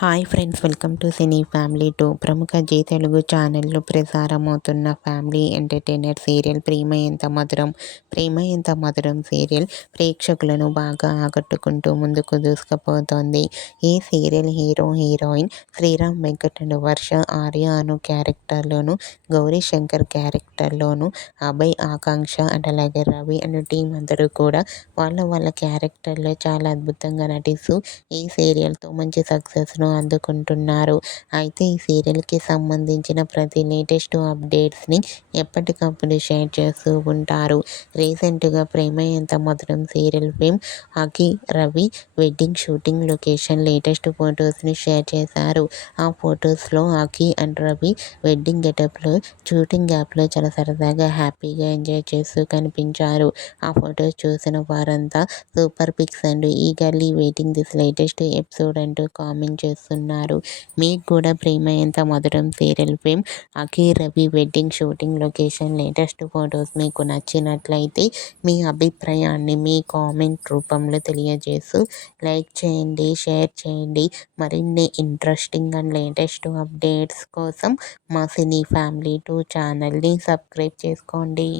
Hi friends, welcome to cine family 2. ప్రముఖ జీ తెలుగు ఛానల్లో ప్రసారమవుతున్న family entertainer serial Prema Entha Madhuram serial ప్రేక్షకులను బాగా ఆకట్టుకుంటూ ముందుకు దూసుకుపోతోంది. ఈ serial hero heroine Sriram Venkat and Varsha, Arya Anu క్యారెక్టర్లోను, గౌరీ శంకర్ క్యారెక్టర్లోను, అభయ్, ఆకాంక్ష అండ్ అలాగే రవి అండ్ టీం అందరూ కూడా వాళ్ళ క్యారెక్టర్లో చాలా అద్భుతంగా నటిస్తూ ఈ సీరియల్తో మంచి సక్సెస్ను అందుకుంటున్నారు. అయితే ఈ సీరియల్కి సంబంధించిన ప్రతి లేటెస్ట్ అప్డేట్స్ని ఎప్పటికప్పుడు షేర్ చేస్తూ ఉంటారు. రీసెంట్గా Prema Entha Madhuram serial fame Akhi Ravi wedding shooting location latest ఫొటోస్ని షేర్ చేశారు. ఆ ఫొటోస్లో అఖి అండ్ రవి వెడ్డింగ్ గెటప్లో షూటింగ్ యాప్లో చాలా సరదాగా హ్యాపీగా ఎంజాయ్ చేస్తూ కనిపించారు. ఆ ఫొటోస్ చూసిన వారంతా super pics and eagerly waiting this latest episode అంటూ కామెంట్ చేస్తున్నారు. మీకు కూడా Prema Entha Madhuram serial fame Akhi Ravi wedding shooting location latest photos మీకు నచ్చినట్లయితే మీ అభిప్రాయాన్ని మీ కామెంట్ రూపంలో తెలియజేస్తూ లైక్ చేయండి, షేర్ చేయండి. మరిన్ని ఇంట్రెస్టింగ్ అండ్ లేటెస్ట్ అప్డేట్స్ కోసం మా సినీ ఫ్యామిలీ 2 ఛానల్ని సబ్స్క్రైబ్ చేసుకోండి.